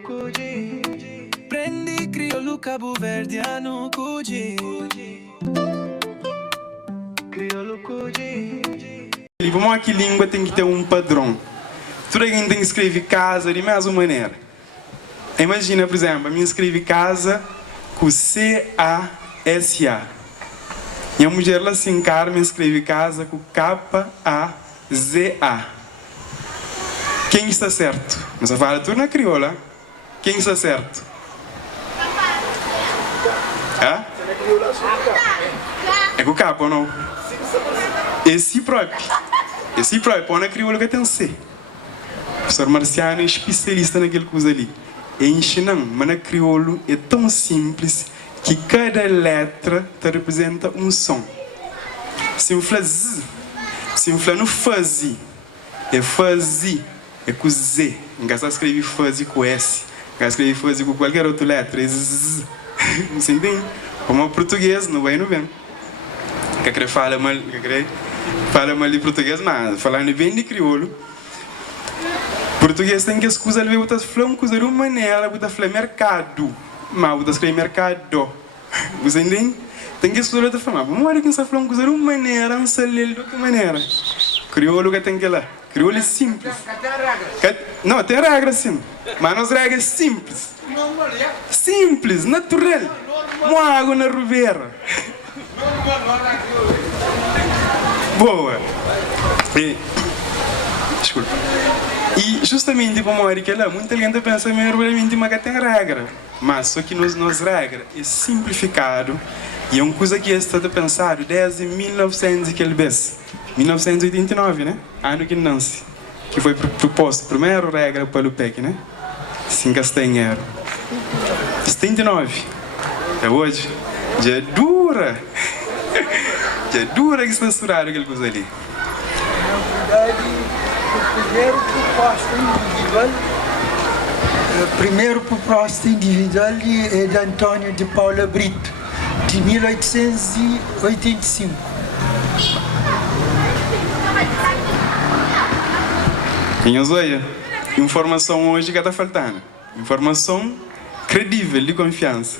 cuji. Prendi crioulo cabo-verdiano cuji. Crioulo cuji. Vamos aqui, língua tem que ter um padrão. Tudo alguém tem que escrever casa de mesma maneira. Imagina, por exemplo, a minha escreve casa com C-A-S-A. E a mulher lá assim, Carmen, escreve casa com K-A-Z-A. Quem está certo? Mas fala tudo na crioula. Quem está certo? Hã? É com K ou não? Esse próprio. Esse próprio, põe na crioula que tem C. O professor Marciano é especialista naquele coisa ali. E ensinam, mas na crioulo é tão simples que cada letra representa um som. Se eu falar Z, se eu falar no fazi, é fazi, é com Z. Ninguém sabe escrever fazi com S. Ninguém escrever fazi com qualquer outra letra, é Z. Você entende? Como o português, não vai e não vem. Que quer falar mal, fala mal de português, mas falando bem de crioulo. Português tem que escusar ver outras flancos de uma maneira, outra falar mercado, mas outra escrever mercado. Você entende? Tem que escusar outra falar, vamos ver que essa flancos de uma maneira, não se lê de outra maneira. Crioulo que tem que lá. Crioulo é simples. Não, tem regra sim, mas as regras simples. Simples, natural. Uma água na ruveira. Boa. Desculpa. E justamente como a Erika, muita gente pensa que realmente uma tem regra, mas só que nos regra é simplificado e é uma coisa que está pensado desde 1989, né? Ano que nasce, que foi proposto a primeira regra para o PEC, né? Sim, Castanheiro. 79. É hoje. Já é dura. Já é dura que está estourado aquele coisa ali. Primeiro proposta individual é de Antônio de Paula Brito, de 1885. Quem olha, informação hoje que está faltando. Informação credível, de confiança.